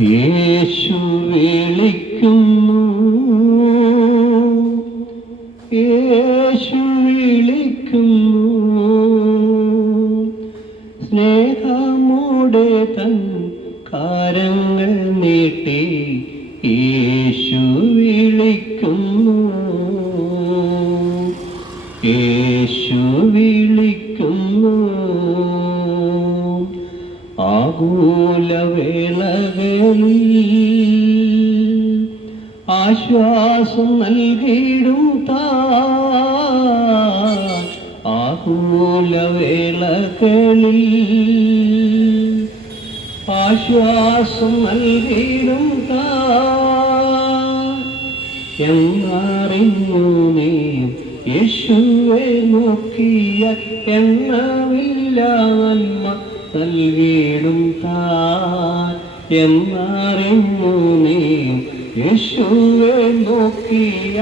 യേശു വിളിക്കുന്നു, യേശു വിളിക്കുന്നു, സ്നേഹമോടെ തൻ കരങ്ങൾ നീട്ടി യേശു വിളിക്കുന്നു, യേശു വിളിക്കുന്നു. ആകുലവേളകളിൽ ആശ്വാസം നൽകിയിടും താൻ, ആകുലവേളകളിൽ ആശ്വാസം നൽകിയിടും താൻ. എന്നറിഞ്ഞു നീ യേശുവെ നോക്കിയ എണ്ണമില്ല നന്മ നൽകിയിടും താൻ. എന്നറിഞ്ഞു നീ യേശുവെ നോക്കിയ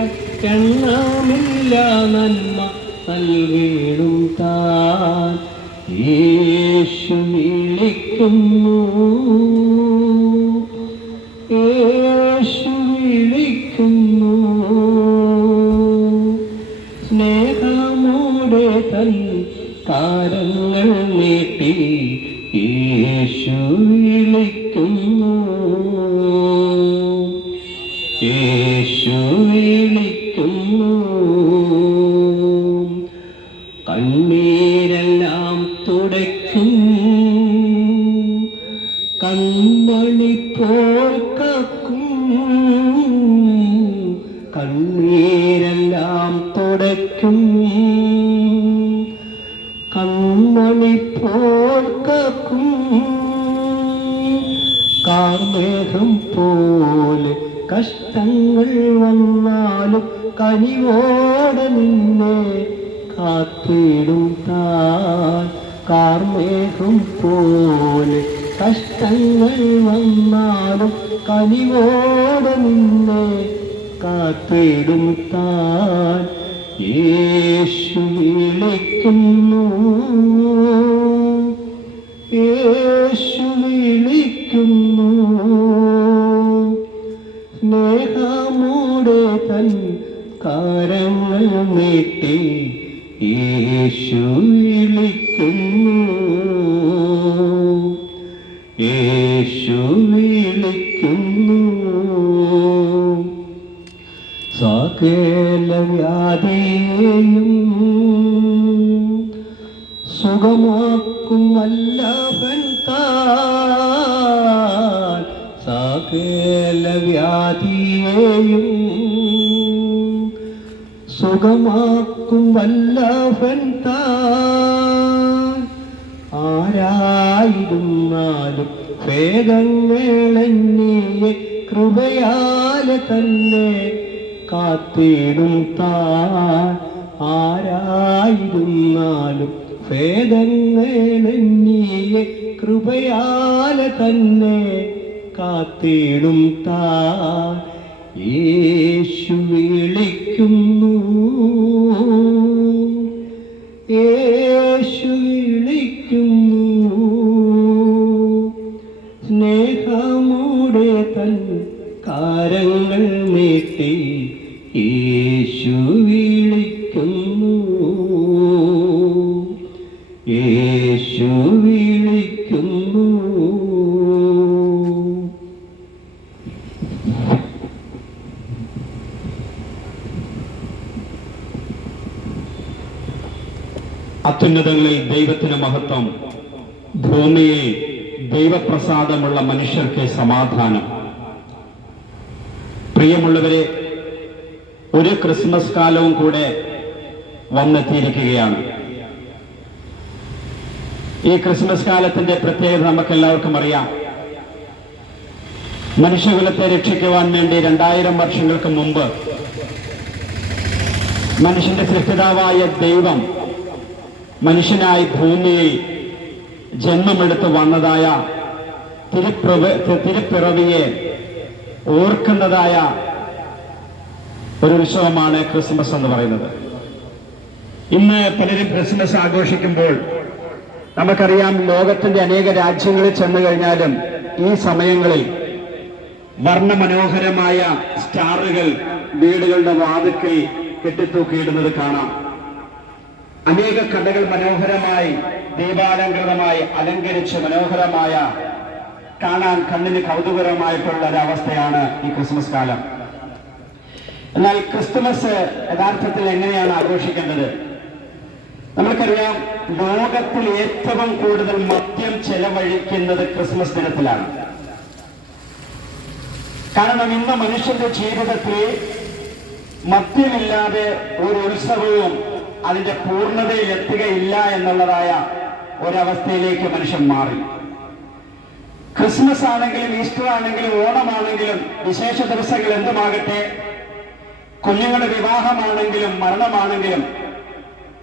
എണ്ണമില്ല നന്മ നൽകിയിടും താൻ. യേശു വിളിക്കുന്നു, യേശു വിളിക്കുന്നു, സ്നേഹമോടെ തൻ കരങ്ങൾ നീട്ടി യേശു വിളിക്കുന്നു, യേശു വിളിക്കുന്നു. കണ്ണീരെല്ലാം തുടയ്ക്കും കൺമണി പോൽ കാക്കും, കണ്ണീരെല്ലാം തുടയ്ക്കും കൺമണി പോൽ കാക്കും. കാർമേഘം പോലെ കഷ്ടങ്ങൾ വന്നാലും കനിവോടെ നിന്നെ കാത്തിടും താൻ. കാർമേഘം പോലെ കഷ്ടങ്ങൾ വന്നാലും കനിവോടെ നിന്നെ കാത്തിടും താൻ. യേശു വിളിക്കുന്നു, യേശു വിളിക്കുന്നു, സ്നേഹമോടെ തൻ കരങ്ങൾ നീട്ടി യേശു വിളിക്കുന്നു, യേശു വിളിക്കുന്നു. സകല വ്യാധിയെയും സുഖമാക്കും വല്ലഭൻ താൻ. സകല വ്യാധിയെയും സുഖമാക്കും വല്ലഭൻ താൻ. ആരായിരുന്നാലും ഭേദങ്ങളെന്നിയെ കൃപയാൽ തന്നെ കാത്തിടും താൻ. ആരായിരുന്നാലും ഭേദങ്ങളെന്നിയെ കൃപയാൽ തന്നെ കാത്തിടും താൻ. യേശു വിളിക്കുന്നു, യേശു വിളിക്കുന്നു, സ്നേഹമോടെ തൻ കരങ്ങൾ നീട്ടി യേശു വിളിക്കുന്നു, യേശു വിളിക്കുന്നു. അത്യുന്നതങ്ങളിൽ ദൈവത്തിന് മഹത്വം, ഭൂമിയിൽ ദൈവപ്രസാദമുള്ള മനുഷ്യർക്ക് സമാധാനം. പ്രിയമുള്ളവരെ, ഒരു ക്രിസ്മസ് കാലവും കൂടെ വന്നെത്തിയിരിക്കുകയാണ്. ഈ ക്രിസ്മസ് കാലത്തിന്റെ പ്രത്യേകത നമുക്കെല്ലാവർക്കും അറിയാം. മനുഷ്യകുലത്തെ രക്ഷിക്കുവാൻ വേണ്ടി 2000 വർഷങ്ങൾക്ക് മുമ്പ് മനുഷ്യന്റെ സൃഷ്ടിതാവായ ദൈവം മനുഷ്യനായി ഭൂമിയിൽ ജന്മമെടുത്ത് വന്നതായ തിരുപ്പിറവിയെ ഓർക്കുന്നതായ ഒരു ഉത്സവമാണ് ക്രിസ്മസ് എന്ന് പറയുന്നത്. ഇന്ന് പലരും ക്രിസ്മസ് ആഘോഷിക്കുമ്പോൾ നമുക്കറിയാം, ലോകത്തിന്റെ അനേക രാജ്യങ്ങളിൽ ചെന്നു കഴിഞ്ഞാലും ഈ സമയങ്ങളിൽ വർണ്ണമനോഹരമായ സ്റ്റാറുകൾ വീടുകളുടെ വാതിൽക്കൽ കെട്ടിത്തൂക്കിയിടുന്നത് കാണാം. അനേക കടകൾ മനോഹരമായി ദീപാലങ്കൃതമായി അലങ്കരിച്ച് മനോഹരമായ കാണാൻ കണ്ണിന് കൗതുകരമായിട്ടുള്ള ഒരവസ്ഥയാണ് ഈ ക്രിസ്മസ് കാലം. എന്നാൽ ക്രിസ്തുമസ് യഥാർത്ഥത്തിൽ എങ്ങനെയാണ് ആഘോഷിക്കേണ്ടത്? നമ്മൾക്കറിയാം, ലോകത്തിൽ ഏറ്റവും കൂടുതൽ മദ്യം ചെലവഴിക്കുന്നത് ക്രിസ്മസ് ദിനത്തിലാണ്. കാരണം ഇന്ന് മനുഷ്യന്റെ ജീവിതത്തിൽ മദ്യമില്ലാതെ ഒരു ഉത്സവവും അതിന്റെ പൂർണ്ണതയിൽ എത്തുകയില്ല എന്നുള്ളതായ ഒരവസ്ഥയിലേക്ക് മനുഷ്യൻ മാറി. ക്രിസ്മസ് ആണെങ്കിലും ഈസ്റ്റർ ആണെങ്കിലും ഓണമാണെങ്കിലും വിശേഷ ദിവസങ്ങൾ എന്തുമാകട്ടെ, കുഞ്ഞുങ്ങളുടെ വിവാഹമാണെങ്കിലും മരണമാണെങ്കിലും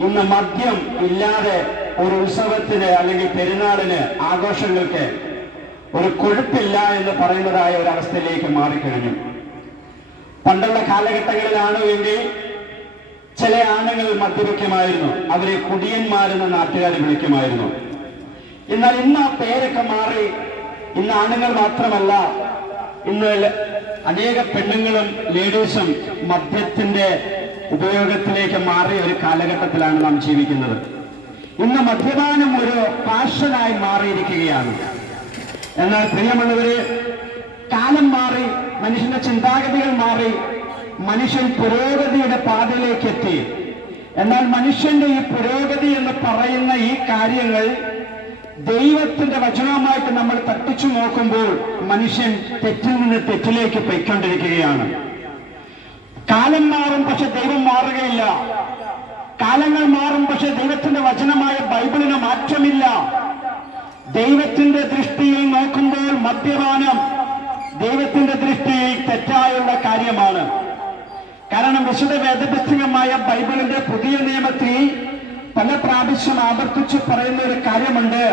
ഇന്ന് മദ്യം ഇല്ലാതെ ഒരു ഉത്സവത്തിന് അല്ലെങ്കിൽ പെരുന്നാളിന് ആഘോഷങ്ങൾക്ക് ഒരു കൊഴുപ്പില്ല എന്ന് പറയുന്നതായ ഒരവസ്ഥയിലേക്ക് മാറിക്കഴിഞ്ഞു. പണ്ടുള്ള കാലഘട്ടങ്ങളിലാണ് എങ്കിൽ ചില ആണുങ്ങൾ മദ്യപിക്കുമായിരുന്നു, അവരെ കുടിയന്മാരെന്ന് നാട്ടുകാർ വിളിക്കുമായിരുന്നു. എന്നാൽ ഇന്ന് ആ പേരൊക്കെ മാറി. ഇന്ന് ആണുങ്ങൾ മാത്രമല്ല, ഇന്ന് അനേക പെണ്ണുങ്ങളും ലേഡീസും മദ്യത്തിന്റെ ഉപയോഗത്തിലേക്ക് മാറിയ ഒരു കാലഘട്ടത്തിലാണ് നാം ജീവിക്കുന്നത്. ഇന്ന് മദ്യപാനം ഒരു പാഷനായി മാറിയിരിക്കുകയാണ്. എന്നാൽ പ്രിയമുള്ളവര്, കാലം മാറി, മനുഷ്യന്റെ ചിന്താഗതികൾ മാറി, മനുഷ്യൻ പുരോഗതിയുടെ പാതയിലേക്ക് എത്തി. എന്നാൽ മനുഷ്യന്റെ ഈ പുരോഗതി എന്ന് പറയുന്ന ഈ കാര്യങ്ങൾ ദൈവത്തിന്റെ വചനവുമായിട്ട് നമ്മൾ തട്ടിച്ചു നോക്കുമ്പോൾ മനുഷ്യൻ തെറ്റിൽ നിന്ന് തെറ്റിലേക്ക് പോയിക്കൊണ്ടിരിക്കുകയാണ്. കാലം മാറും, പക്ഷെ ദൈവം മാറുകയില്ല. കാലങ്ങൾ മാറും, പക്ഷെ ദൈവത്തിന്റെ വചനമായ ബൈബിളിന് മാറ്റമില്ല. ദൈവത്തിന്റെ ദൃഷ്ടിയിൽ നോക്കുമ്പോൾ മദ്യപാനം ദൈവത്തിന്റെ ദൃഷ്ടിയിൽ തെറ്റായുള്ള കാര്യമാണ്. കാരണം വിശുദ്ധ വേദപുസ്തകമായ ബൈബിളിന്റെ പുതിയ നിയമത്തിൽ പല പ്രാവശ്യം ആവർത്തിച്ച് പറയുന്ന ഒരു കാര്യമുണ്ട്: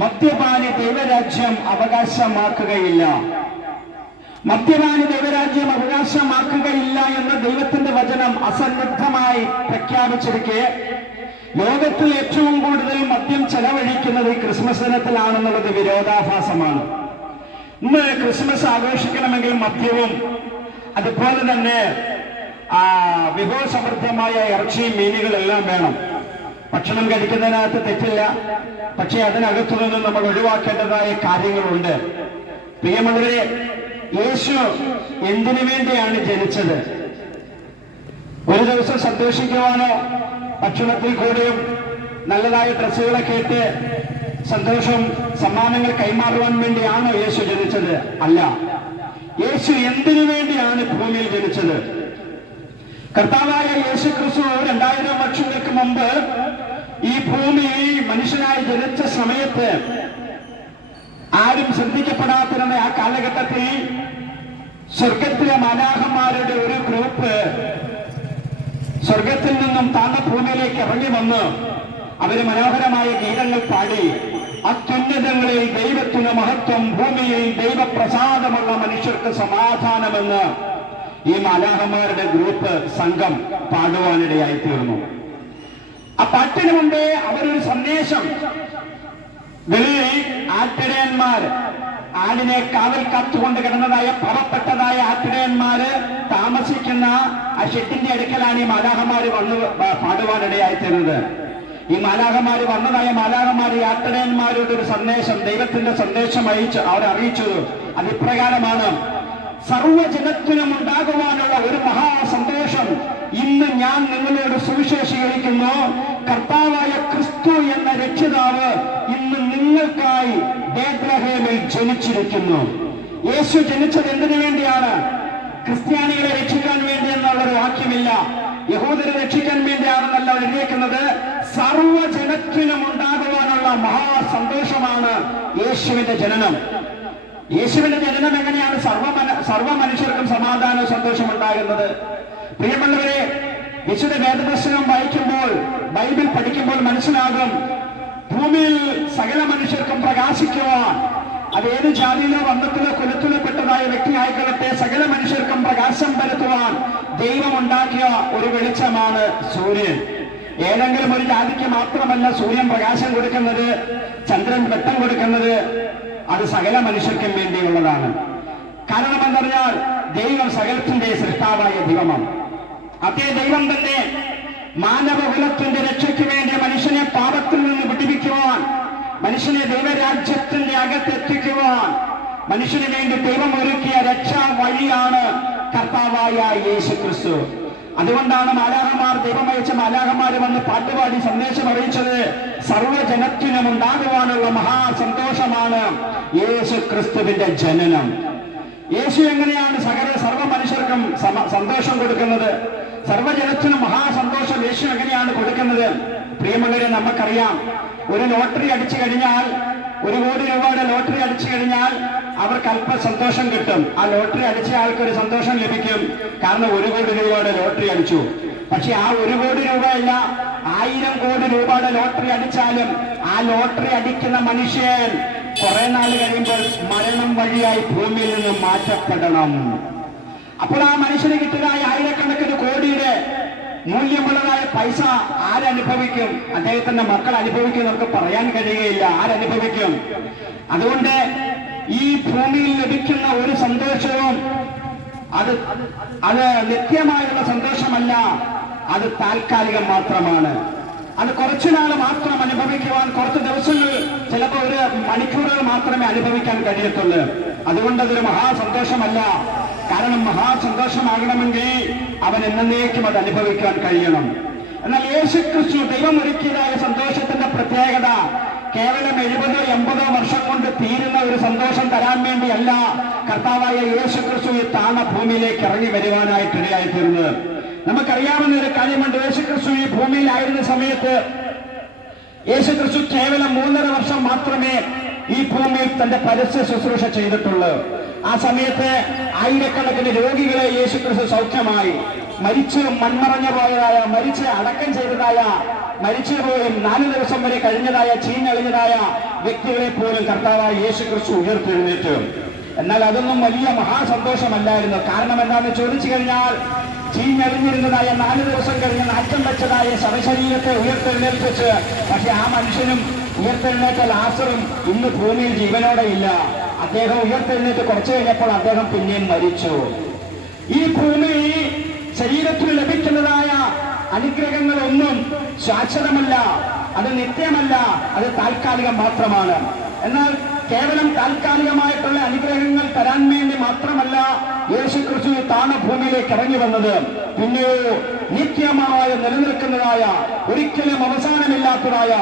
മദ്യപാനി ദൈവരാജ്യം അവകാശമാക്കുകയില്ല. മദ്യപാനി ദൈവരാജ്യം അവകാശമാക്കുകയില്ല എന്ന ദൈവത്തിന്റെ വചനം അസന്നിഗ്ധമായി പ്രഖ്യാപിച്ചിരിക്കെ ലോകത്തിൽ ഏറ്റവും കൂടുതൽ മദ്യം ചെലവഴിക്കുന്നത് ഈ ക്രിസ്മസ് ദിനത്തിലാണെന്നുള്ളത് വിരോധാഭാസമാണ്. ഇന്ന് ക്രിസ്മസ് ആഘോഷിക്കണമെങ്കിൽ മദ്യവും അതുപോലെ തന്നെ വിഭവസമൃദ്ധമായ ഇറച്ചിയും മീനുകളെല്ലാം വേണം. ഭക്ഷണം കഴിക്കുന്നതിനകത്ത് തെറ്റില്ല, പക്ഷെ അതിനകത്തു നിന്നും നമ്മൾ ഒഴിവാക്കേണ്ടതായ കാര്യങ്ങളുണ്ട്. പ്രിയമുള്ളവരെ, യേശു എന്തിനു വേണ്ടിയാണ് ജനിച്ചത്? ഒരു ദിവസം സന്തോഷിക്കുവാനോ ഭക്ഷണത്തിൽ കൂടെയും നല്ലതായ ഡ്രസ്സുകളൊക്കെ ഇട്ട് സന്തോഷം സമ്മാനങ്ങൾ കൈമാറുവാൻ വേണ്ടിയാണോ യേശു ജനിച്ചത്? അല്ല. യേശു എന്തിനു വേണ്ടിയാണ് ഭൂമിയിൽ ജനിച്ചത്? കർത്താവായ യേശു ക്രിസ്തു 2000 വർഷങ്ങൾക്ക് മുമ്പ് ഈ ഭൂമിയിൽ മനുഷ്യനായി ജനിച്ച സമയത്ത് ആരും ശ്രദ്ധിക്കപ്പെടാത്തിരുന്ന ആ കാലഘട്ടത്തിൽ സ്വർഗത്തിലെ മാലാഖമാരുടെ ഒരു ഗ്രൂപ്പ് സ്വർഗത്തിൽ നിന്നും താഴ്ന്ന ഭൂമിയിലേക്ക് ഇറങ്ങി വന്ന് അവര് മനോഹരമായ ഗീതങ്ങൾ പാടി, അത്യുന്നതങ്ങളിൽ ദൈവത്തിന് മഹത്വം, ഭൂമിയിൽ ദൈവപ്രസാദമുള്ള മനുഷ്യർക്ക് സമാധാനമെന്ന് ഈ മാലാഖമാരുടെ ഗ്രൂപ്പ് സംഘം പാടുവാനിടയായി തീർന്നു. ആ പാട്ടിന് മുമ്പേ അവരൊരു സന്ദേശം, വെള്ളി ആട്ടിടയന്മാർ, ആടിനെ കാവൽ കാത്തുകൊണ്ട് കിടന്നതായ പാവപ്പെട്ടതായ ആട്ടിടയന്മാര് താമസിക്കുന്ന ആ ഷെഡിന്റെ അടുക്കലാണ് ഈ മാലാഖമാര് വന്ന് പാടുവാനിടയായി തീർന്നത്. ഈ മാലാഖമാര് വന്നതായ മാലാഖമാര് ഈ ആട്ടിടയന്മാരുടെ ഒരു സന്ദേശം, ദൈവത്തിന്റെ സന്ദേശം അവർ അറിയിച്ചത് അത് ഇപ്രകാരമാണ്: സർവജനത്തിനും ഉണ്ടാകുവാനുള്ള ഒരു മഹാസന്തോഷം ഇന്ന് ഞാൻ നിങ്ങളോട് സുവിശേഷീകരിക്കുന്നു. കർത്താവായ ക്രിസ്തു എന്ന രക്ഷിതാവ് ഇന്ന് നിങ്ങൾക്കായി ബേത്ലഹേമിൽ ജനിച്ചിരിക്കുന്നു. യേശു ജനിച്ചത് എന്തിനു വേണ്ടിയാണ്? ക്രിസ്ത്യാനികളെ രക്ഷിക്കാൻ വേണ്ടി എന്നുള്ളൊരു വാക്യമില്ല. യഹൂദരെ രക്ഷിക്കാൻ വേണ്ടിയാണെന്നല്ല എഴുതിയേക്കുന്നത്. സർവജനത്തിനും ഉണ്ടാകുവാനുള്ള മഹാസന്തോഷമാണ് യേശുവിന്റെ ജനനം. യേശുവിന്റെ ജനനം എങ്ങനെയാണ് സർവ മനുഷ്യർക്കും സമാധാനവും സന്തോഷം ഉണ്ടാകുന്നത്? പ്രിയമുള്ളവരെ, വിശുദ്ധ വേദപുസ്തകം വായിക്കുമ്പോൾ, ബൈബിൾ പഠിക്കുമ്പോൾ മനസ്സിലാകും, ഭൂമിയിൽ സകല മനുഷ്യർക്കും പ്രകാശിക്കുവാൻ, അത് ഏത് ജാതിയിലോ വന്നത്തിലോ കുലത്തിലോ പെട്ടതായ വ്യക്തി ആയിക്കൊള്ളട്ടെ, സകല മനുഷ്യർക്കും പ്രകാശം പരത്തുവാൻ ദൈവം ഉണ്ടാക്കിയ ഒരു വെളിച്ചമാണ് സൂര്യൻ. ഏതെങ്കിലും ഒരു ജാതിക്ക് മാത്രമല്ല സൂര്യൻ പ്രകാശം കൊടുക്കുന്നത്, ചന്ദ്രൻ വെട്ടം കൊടുക്കുന്നത്, അത് സകല മനുഷ്യർക്കും വേണ്ടിയുള്ളതാണ്. കാരണം എന്ന് പറഞ്ഞാൽ ദൈവം സകലത്തിന്റെ സൃഷ്ടാവായ ദൈവമാണ്. അതേ ദൈവം തന്നെ മാനവകുലത്തിന്റെ രക്ഷയ്ക്ക് വേണ്ടി മനുഷ്യനെ പാപത്തിൽ നിന്ന് വിടുവിക്കുവാൻ, മനുഷ്യനെ ദൈവരാജ്യത്തിന്റെ അകത്തെത്തിക്കുവാൻ മനുഷ്യന് വേണ്ടി ദൈവം ഒരുക്കിയ രക്ഷാ വഴിയാണ് കർത്താവായ യേശു ക്രിസ്തു. അതുകൊണ്ടാണ് മാലാഖമാർ, ദൈവം അയച്ച മാലാഖമാർ വന്ന് പാട്ടുപാടി സന്ദേശം അറിയിച്ചത് സർവ്വജനത്തിനും ഉണ്ടാകുവാനുള്ള മഹാസന്തോഷമാണ് യേശു ക്രിസ്തുവിന്റെ ജനനം. യേശു എങ്ങനെയാണ് സർവ്വ മനുഷ്യർക്കും സന്തോഷം കൊടുക്കുന്നത്? സർവ്വജനത്തിനും മഹാസന്തോഷം യേശു എങ്ങനെയാണ് കൊടുക്കുന്നത്? പ്രിയമുള്ളവരെ, നമുക്കറിയാം, ഒരു ലോട്ടറി അടിച്ചു കഴിഞ്ഞാൽ, 1 കോടി രൂപയുടെ ലോട്ടറി അടിച്ചു കഴിഞ്ഞാൽ അവർക്ക് അല്പ സന്തോഷം കിട്ടും. ആ ലോട്ടറി അടിച്ച ആൾക്ക് ഒരു സന്തോഷം ലഭിക്കും, കാരണം 1 കോടി രൂപയുടെ ലോട്ടറി അടിച്ചു. പക്ഷെ ആ 1 കോടി രൂപയല്ല, 1000 കോടി രൂപയുടെ ലോട്ടറി അടിച്ചാലും ആ ലോട്ടറി അടിക്കുന്ന മനുഷ്യൻ കുറെ നാൾ കഴിയുമ്പോൾ മരണം വഴിയായി ഭൂമിയിൽ നിന്ന് മാറ്റപ്പെടണം. അപ്പോൾ ആ മനുഷ്യന് കിട്ടുന്നതായ ആയിരക്കണക്കിന് കോടിയുടെ മൂല്യമുള്ളതായ പൈസ ആരനുഭവിക്കും? അദ്ദേഹത്തിന്റെ മക്കൾ അനുഭവിക്കും, നമുക്ക് പറയാൻ കഴിയുകയില്ല. ആരനുഭവിക്കും? അതുകൊണ്ട് ഈ ഭൂമിയിൽ ലഭിക്കുന്ന ഒരു സന്തോഷവും അത് നിത്യമായുള്ള സന്തോഷമല്ല, അത് താൽക്കാലികം മാത്രമാണ്. അത് കുറച്ചുനാൾ മാത്രം അനുഭവിക്കുവാൻ, കുറച്ച് ദിവസങ്ങൾ, ചിലപ്പോൾ 1 മണിക്കൂറുകൾ മാത്രമേ അനുഭവിക്കാൻ കഴിയത്തുള്ളൂ. അതുകൊണ്ട് അതൊരു മഹാസന്തോഷമല്ല. കാരണം മഹാസന്തോഷമാകണമെങ്കിൽ അവൻ എന്നേക്കും അത് അനുഭവിക്കാൻ കഴിയണം. എന്നാൽ യേശുക്രിസ്തു ദൈവം ഒരുക്കിയതായ സന്തോഷത്തിന്റെ പ്രത്യേകത കേവലം 70-80 വർഷം കൊണ്ട് തീരുന്ന ഒരു സന്തോഷം തരാൻ വേണ്ടിയല്ല കർത്താവായ യേശുക്രിസ്തു ഈ താണ ഭൂമിയിലേക്ക് ഇറങ്ങി വരുവാനായിട്ടിടയായി തീർന്നത്. നമുക്കറിയാവുന്ന ഒരു കാര്യമുണ്ട്. യേശുക്രിസ്തു ഈ ഭൂമിയിലായിരുന്ന സമയത്ത് യേശുക്രിസ്തു കേവലം 3.5 വർഷം മാത്രമേ ഈ ഭൂമിയിൽ തന്റെ പരസ്യ ശുശ്രൂഷ ചെയ്തിട്ടുള്ളൂ. ആ സമയത്ത് ആയിരക്കണക്കിന് രോഗികളെ യേശുക്രിസ്തു സൗഖ്യമായി, മരിച്ച് മൺമറഞ്ഞു പോയതായ, മരിച്ച് അടക്കം ചെയ്തതായ, മരിച്ചുപോയി 4 ദിവസം വരെ കഴിഞ്ഞതായ, ചീഞ്ഞളിഞ്ഞതായ വ്യക്തികളെ പോലും കർത്താവായ യേശുക്രിസ്തു ഉയർത്തെഴുന്നേറ്റു. എന്നാൽ അതൊന്നും വലിയ മഹാസന്തോഷമല്ലായിരുന്നു. കാരണം എന്താണെന്ന് ചോദിച്ചു കഴിഞ്ഞാൽ, ചീഞ്ഞളിഞ്ഞിരുന്നതായ 4 ദിവസം കഴിഞ്ഞ് നാറ്റം വെച്ചതായ ശവശരീരത്തെ ഉയർത്തെഴുന്നേൽപ്പിച്ച്, പക്ഷെ ആ മനുഷ്യനും ഉയർത്തെഴുന്നേറ്റ ലാസറും ഇന്ന് ഭൂമിയിൽ ജീവനോടെ ഇല്ല. അദ്ദേഹം ഉയർത്തെഴുന്നേറ്റ് കുറച്ചു കഴിഞ്ഞപ്പോൾ അദ്ദേഹം പിന്നെയും മരിച്ചു. ഈ ഭൂമി ശരീരത്തിൽ ലഭിക്കുന്നതായ അനുഗ്രഹങ്ങളൊന്നും ശാശ്വതമല്ല, അത് നിത്യമല്ല, അത് താൽക്കാലികം മാത്രമാണ്. എന്നാൽ കേവലം താൽക്കാലികമായിട്ടുള്ള അനുഗ്രഹങ്ങൾ തരാൻ വേണ്ടി മാത്രമല്ല യേശുക്രിസ്തു താണ ഭൂമിയിലേക്ക് ഇറങ്ങി വന്നത്. പിന്നെയോ നിത്യമായ നിലനിൽക്കുന്നതായ, ഒരിക്കലും അവസാനമില്ലാത്തതായ,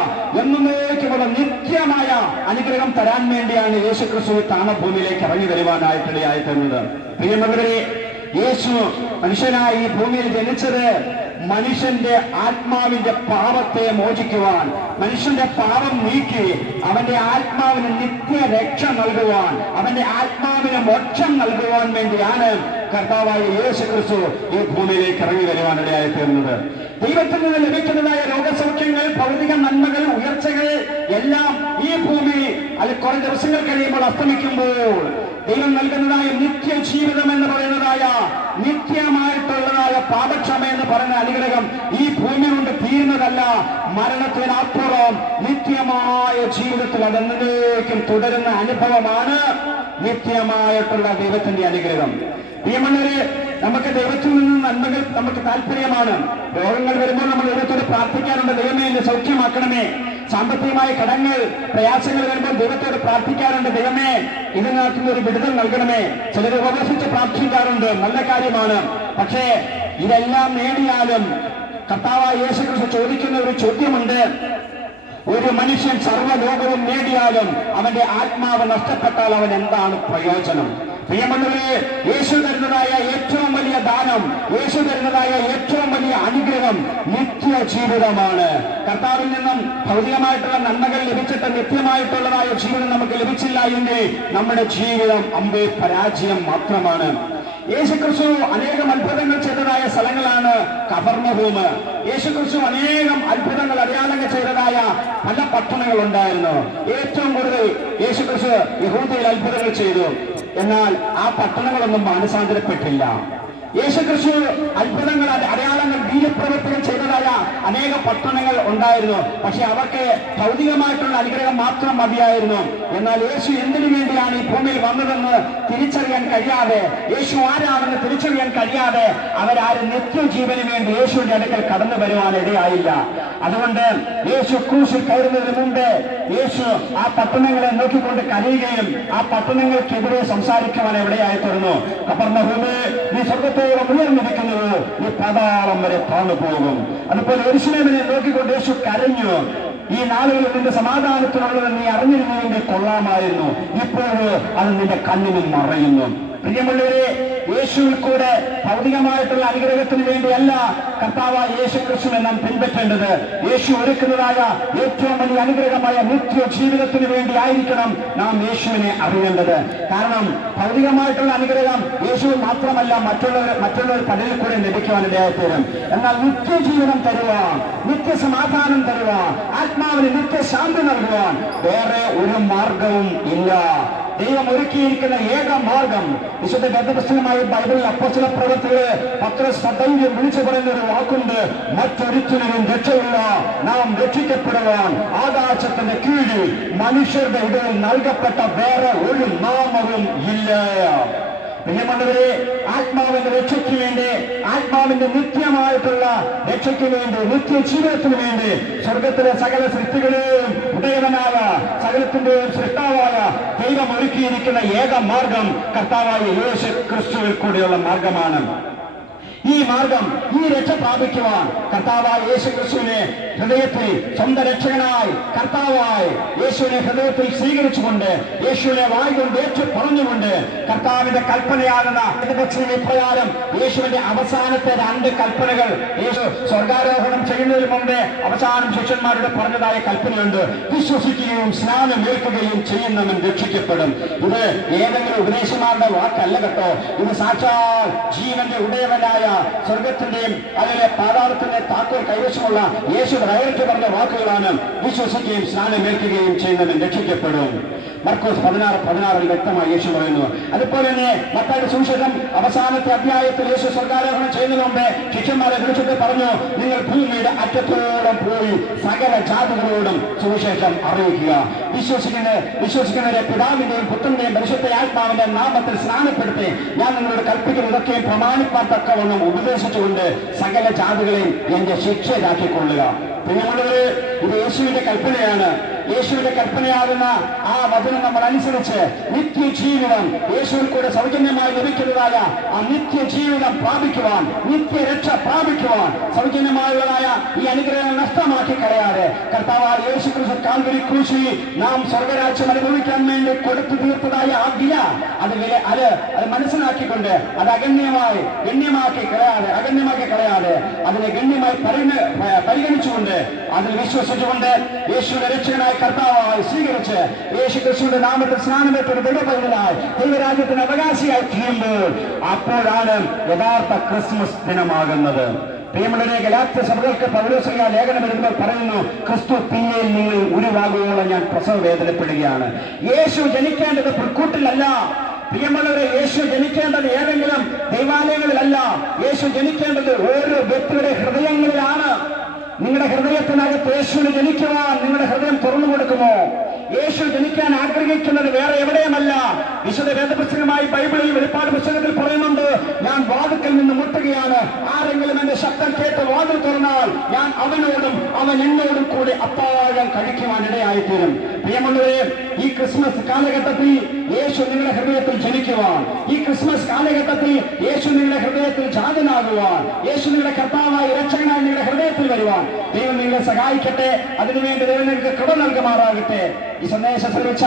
എന്നേക്കുമുള്ള നിത്യമായ അനുഗ്രഹം തരാൻ വേണ്ടിയാണ് യേശുക്രിസ്തു താണ ഭൂമിയിലേക്ക് ഇറങ്ങി വരുവാനായിട്ടിടയായി തീർന്നത്. പ്രിയമുള്ളവരെ, യേശു മനുഷ്യനായി ഈ ഭൂമിയിൽ ജനിച്ചത് മനുഷ്യന്റെ ആത്മാവിന്റെ പാപത്തെ മോചിക്കുവാൻ, മനുഷ്യന്റെ പാപം നീക്കി അവന്റെ ആത്മാവിന് നിത്യരക്ഷ നൽകുവാൻ, അവന്റെ ആത്മാവിന് മോക്ഷം നൽകുവാൻ വേണ്ടിയാണ് കർത്താവായ യേശുക്രിസ്തു ഈ ഭൂമിയിലേക്ക് ഇറങ്ങി വരുവാനിടയായി തീർന്നത്. ദൈവത്തിൽ നിന്ന് ലഭിക്കുന്നതായ രോഗസൗഖ്യങ്ങൾ, ഭൗതിക നന്മകൾ, ഉയർച്ചകൾ എല്ലാം ഈ ഭൂമി കുറെ ദിവസങ്ങൾ കഴിയുമ്പോൾ അസ്തമിക്കുമ്പോൾ ദൈവം നൽകുന്നതായ നിത്യജീവിതം എന്ന് പറയുന്നതായ, നിത്യമായിട്ടുള്ളതായ പാപക്ഷമ എന്ന് പറയുന്ന അനുഗ്രഹം ഈ ഭൂമി കൊണ്ട് തീരുന്നതല്ല. മരണത്തിനപ്പുറം നിത്യമായ ജീവിതത്തിൽ അതെന്നേക്കും തുടരുന്ന അനുഭവമാണ് നിത്യമായിട്ടുള്ള ദൈവത്തിന്റെ അനുഗ്രഹം. പ്രിയമുള്ളവരെ, നമുക്ക് ദൈവത്തിൽ നിന്ന് നന്മകൾ നമുക്ക് താല്പര്യമാണ്. രോഗങ്ങൾ വരുമ്പോൾ നമ്മൾ ദൈവത്തോട് പ്രാർത്ഥിക്കാറുണ്ട്, ദൈവമേ എന്നെ സൗഖ്യമാക്കണമേ. സാമ്പത്തികമായ കടങ്ങൾ, പ്രയാസങ്ങൾ വരുമ്പോൾ ദൈവത്തോട് പ്രാർത്ഥിക്കാറുണ്ട്, ദൈവമേ ഇതിനകത്ത് ഒരു വിടുതൽ നൽകണമേ. ചിലർ ഉപവസിച്ച് പ്രാർത്ഥിക്കാറുണ്ട്, നല്ല കാര്യമാണ്. പക്ഷേ ഇതെല്ലാം നേടിയാലും കർത്താവായ യേശുക്രിസ്തു ചോദിക്കുന്ന ഒരു ചോദ്യമുണ്ട്. ഒരു മനുഷ്യൻ സർവ്വലോകവും നേടിയാലും അവന്റെ ആത്മാവ് നഷ്ടപ്പെട്ടാൽ അവൻ എന്താണ് പ്രയോജനം? പ്രിയമുള്ളവരെ, യേശു തരുന്നതായ ഏറ്റവും വലിയ ദാനം, യേശു തരുന്നതായ ഏറ്റവും വലിയ അനുഗ്രഹം നിത്യ ജീവിതമാണ്. കർത്താവിൽ നിന്നും ഭൗതികമായിട്ടുള്ള നന്മകൾ ലഭിച്ചിട്ട് നിത്യമായിട്ടുള്ളതായ ജീവിതം നമുക്ക് ലഭിച്ചില്ല എങ്കിൽ നമ്മുടെ ജീവിതം അമ്പേ പരാജയം മാത്രമാണ്. യേശുക്രിസ്തു അനേകം അത്ഭുതങ്ങൾ ചെയ്തതായ സ്ഥലങ്ങളാണ് കഫർന്നഹൂം. യേശുക്രിസ്തു അനേകം അത്ഭുതങ്ങൾ, അടയാളങ്ങൾ ചെയ്തതായ പല പട്ടണങ്ങൾ ഉണ്ടായിരുന്നു. ഏറ്റവും കൂടുതൽ യേശുക്രിസ്തു യഹൂദയിൽ അത്ഭുതങ്ങൾ ചെയ്തു. എന്നാൽ ആ പട്ടണങ്ങളൊന്നും മാനസാന്തരപ്പെട്ടില്ല. യേശുക്രിസ്തു അത്ഭുതങ്ങൾ, അടയാളങ്ങൾ, വീര്യപ്രവർത്തനം ചെയ്തതായ അനേക പട്ടണങ്ങൾ ഉണ്ടായിരുന്നു. പക്ഷെ അവർക്ക് ഭൗതികമായിട്ടുള്ള അനുഗ്രഹം മാത്രം മതിയായിരുന്നു. എന്നാൽ യേശു എന്തിനു വേണ്ടിയാണ് ഈ ഭൂമിയിൽ വന്നതെന്ന് തിരിച്ചറിയാൻ കഴിയാതെ, യേശു ആരാണെന്ന് തിരിച്ചറിയാൻ കഴിയാതെ അവരാരും നിത്യജീവന് വേണ്ടി യേശുവിന്റെ അടുക്കൽ കടന്നു വരുവാൻ ഇടയായില്ല. അതുകൊണ്ട് യേശു ക്രൂശിൽ കയറുന്നതിന് മുമ്പ് യേശു ആ പട്ടണങ്ങളെ നോക്കിക്കൊണ്ട് കരയുകയും ആ പട്ടണങ്ങൾക്കെതിരെ സംസാരിക്കുവാൻ എവിടെയായി തീർന്നു. കഫർന്നഹൂമേ, നീ സ്വർഗ്ഗത്തോളം ഉയർന്നിരിക്കുന്നത്, നീ പാതാളം വരെ താണു പോകും. അതുപോലെ യെരൂശലേമിനെ നോക്കിക്കൊണ്ട് യേശു കരഞ്ഞു. ഈ നാളുകളിൽ നിന്റെ സമാധാനത്തിനുള്ളത് നീ അറിഞ്ഞിരുന്നെങ്കിൽ കൊള്ളാമായിരുന്നു, ഇപ്പോഴോ അത് നിന്റെ കണ്ണിനും മറയുന്നു. പ്രിയമുള്ളവരെ, യേശുവിൽ കൂടെ ഭൗതികമായിട്ടുള്ള അനുഗ്രഹത്തിന് വേണ്ടിയല്ല കർത്താവായ യേശു ക്രിസ്തുവിനെ നാം പിൻപറ്റേണ്ടത്. യേശു ഒരുക്കുന്നതായ ഏറ്റവും വലിയ അനുഗ്രഹമായ നിത്യ ജീവിതത്തിന് വേണ്ടി ആയിരിക്കണം നാം യേശുവിനെ അറിയേണ്ടത്. കാരണം ഭൗതികമായിട്ടുള്ള അനുഗ്രഹം യേശുവിൽ മാത്രമല്ല മറ്റുള്ളവർ പലരിൽ കൂടെ ലഭിക്കുവാൻ ഇടയായിത്തീരും. എന്നാൽ നിത്യജീവനം തരുവാൻ, നിത്യസമാധാനം തരുവാൻ, ആത്മാവിന് നിത്യശാന്തി നൽകുവാൻ വേറെ ഒരു മാർഗവും ഇല്ല. ദൈവം ഒരുക്കിയിരിക്കുന്ന ഏക മാർഗം, വിശുദ്ധ വേദപുസ്തകമായ ബൈബിളിൽ അപ്പോസ്തല പ്രവൃത്തികള് പത്രോസ് സദൈവ്യം വിളിച്ചു പറയുന്ന ഒരു വാക്കുണ്ട്, മറ്റൊരുത്തനും രക്ഷയില്ല, നാം രക്ഷിക്കപ്പെടുവാൻ ആകാശത്തിന്റെ കീഴിൽ മനുഷ്യരുടെ ഇടയിൽ നൽകപ്പെട്ട വേറെ ഒരു നാമവും ഇല്ല. പ്രിയമുള്ളവരെ, ആത്മാവിന്റെ രക്ഷയ്ക്ക് വേണ്ടി, ആത്മാവിന്റെ നിത്യമായിട്ടുള്ള രക്ഷയ്ക്ക് വേണ്ടി, നിത്യജീവിതത്തിന് വേണ്ടി സ്വർഗത്തിലെ സകല സൃഷ്ടികളെയും ഉടയവനായ സകലത്തിന്റെയും സൃഷ്ടാവായ ദൈവം ഒരുക്കിയിരിക്കുന്ന ഏക മാർഗം കർത്താവായ യേശു ക്രിസ്തുവിൽ കൂടിയുള്ള മാർഗമാണ്. ഈ മാർഗം, ഈ രക്ഷ പ്രാപിക്കുവാൻ കർത്താവായ യേശു ക്രിസ്തുവിനെ ഹൃദയത്തിൽ സ്വന്തം രക്ഷകനായി, കർത്താവായി യേശുവിനെ ഹൃദയത്തിൽ സ്വീകരിച്ചുകൊണ്ട്, യേശുവിനെ വായി കൊണ്ട് ഏറ്റു പറഞ്ഞുകൊണ്ട് കർത്താവിന്റെ കൽപ്പനയാകുന്ന പ്രകാരം യേശുവിന്റെ അവസാനത്തെ 2 കൽപ്പനകൾ യേശു സ്വർഗാരോഹണം ചെയ്യുന്നതിന് മുമ്പേ അവസാനം ശിഷ്യന്മാരോട് പറഞ്ഞതായ കൽപ്പനയുണ്ട്, വിശ്വസിക്കുകയും സ്നാനം ഏൽക്കുകയും ചെയ്യുന്നവൻ രക്ഷിക്കപ്പെടും. ഇത് ഏതെങ്കിലും ഉപദേശമാരുടെ വാക്കല്ല കേട്ടോ, ഇത് സാക്ഷാൽ ജീവന്റെ ഉടയവനായ സ്വർഗത്തിന്റെയും അതിലെ പാതാളത്തിന്റെ താക്കോൽ കൈവശമുള്ള യേശു ഡയറക്റ്റ് പറഞ്ഞ വാക്കുകളാണ്, വിശ്വസിക്കുകയും സ്നാനമേൽക്കുകയും ചെയ്യുന്നവൻ രക്ഷിക്കപ്പെടും. മർക്കോസ് 16:16 വ്യക്തമായി യേശു പറയുന്നു. അതുപോലെ തന്നെ മത്തായിയുടെ സുവിശേഷം അവസാനത്തെ അധ്യായത്തിൽ യേശു സ്വർഗാരോഹണം ചെയ്യുന്നതിന് മുമ്പേ ശിഷ്യന്മാരെ വിളിച്ചിട്ട് പറഞ്ഞു, നിങ്ങൾ ഭൂമിയുടെ അറ്റത്തോളം പോയി സകല ജാതികളോടും സുവിശേഷം അറിയിക്കുക. വിശ്വസിക്കുന്നവരെ പിതാവിന്റെയും പുത്രന്റെയും പരിശുദ്ധ ആത്മാവിന്റെ നാമത്തിൽ സ്നാനപ്പെടുത്തി ഞാൻ നിങ്ങളോട് കൽപ്പിക്കുന്നതൊക്കെയും പ്രമാണിപ്പാൻ തക്കവണ്ണം ഉപദേശിച്ചുകൊണ്ട് സകല ജാതികളെയും എന്റെ ശിക്ഷരാക്കിക്കൊള്ളുക. പ്രിയമുള്ളവരെ, ഇത് യേശുവിന്റെ കൽപ്പനയാണ്. യേശുവിന്റെ കൽപ്പനയാകുന്ന ആ വചനം നമ്മൾ അനുസരിച്ച് നിത്യജീവിതം, യേശുവിൽ കൂടെ സൗജന്യമായി ലഭിക്കുന്നതായ ആ നിത്യജീവിതം പ്രാപിക്കുവാൻ, നിത്യരക്ഷ പ്രാപിക്കുവാൻ, സൗജന്യമായുള്ളതായ ഈ അനുഗ്രഹങ്ങൾ നഷ്ടമാക്കി കളയാതെ കർത്താവായ യേശു ക്രിസ്തു കാൽവരി ക്രൂശിൽ നാം സ്വർഗരാജ്യം അനുഭവിക്കാൻ വേണ്ടി കൊടുത്തു തീർത്തതായ ആ വില, അത് മനസ്സിലാക്കിക്കൊണ്ട് അത് ഗണ്യമാക്കി കളയാതെ അതിനെ ഗണ്യമായി പരിഗണിച്ചുകൊണ്ട് അതിൽ വിശ്വസിച്ചുകൊണ്ട് യേശുവിന്റെ രക്ഷകനായ കർത്താവായി സ്വീകരിച്ച് യേശു ക്രിസ്തുവിന്റെ നാമത്തിൽ സ്നാനമേറ്റൊരു ദൈവപൈതലായി ദൈവരാജ്യത്തിന് അവകാശിയായി തീരുമ്പോൾ അപ്പോഴാണ് യഥാർത്ഥ ക്രിസ്മസ് ദിനമാകുന്നത്. പ്രിയമുള്ളവരെ, ഗലാത്യ സഭകൾക്ക് പൗലോസ് ലേഖനം എഴുതുമ്പോൾ പറയുന്നു, ക്രിസ്തു പിന്നെയിൽ നിങ്ങൾ ഉരുവാകുവോളം ഞാൻ പ്രസവ വേദനപ്പെടുകയാണ്. യേശു ജനിക്കേണ്ടത് പുൽക്കൂട്ടിലല്ല. പ്രിയമുള്ളവരെ, യേശു ജനിക്കേണ്ടത് ഏതെങ്കിലും ദൈവാലയങ്ങളിലല്ല. യേശു ജനിക്കേണ്ടത് ഓരോ വ്യക്തിയുടെ ഹൃദയങ്ങളിലാണ്. നിങ്ങളുടെ ഹൃദയത്തിനകത്ത് യേശുവിന് ജനിക്കുവാൻ നിങ്ങളുടെ ഹൃദയം തുറന്നു കൊടുക്കുമോ? യേശു ജനിക്കാൻ ആഗ്രഹിക്കുന്നത് വേറെ എവിടെയുമല്ല. വിശുദ്ധ വേദപുസ്തകമായി ബൈബിളിൽ വെളിപ്പാട് പുസ്തകത്തിൽ പറയുന്നുണ്ട്, ഞാൻ വാതിൽക്കൽ നിന്ന് മുട്ടുകയാണ്, ആരെങ്കിലും എന്റെ ശബ്ദം കേട്ട് വാതിൽ തുറന്നാൽ ഞാൻ അവനോടും അവൻ എന്നോടും കൂടി അത്താഴം കഴിക്കുവാൻ ഇടയായിത്തീരും. പ്രിയമുള്ളവരെ, ഈ ക്രിസ്മസ് കാലഘട്ടത്തിൽ യേശു നിങ്ങളുടെ ഹൃദയത്തിൽ ജനിക്കുവാൻ, ഈ ക്രിസ്മസ് കാലഘട്ടത്തിൽ യേശു നിങ്ങളുടെ ഹൃദയത്തിൽ ജാതനാകുവാൻ, യേശു നിങ്ങളുടെ കർത്താവായ രക്ഷകനായി നിങ്ങളുടെ ഹൃദയത്തിൽ വരുവാൻ ദൈവം നിങ്ങളെ സഹായിക്കട്ടെ. അതിനുവേണ്ടി ദൈവം നിങ്ങൾക്ക് കൃപ നൽകുമാറാകട്ടെ. ഈ സന്ദേശം ശ്രമിച്ച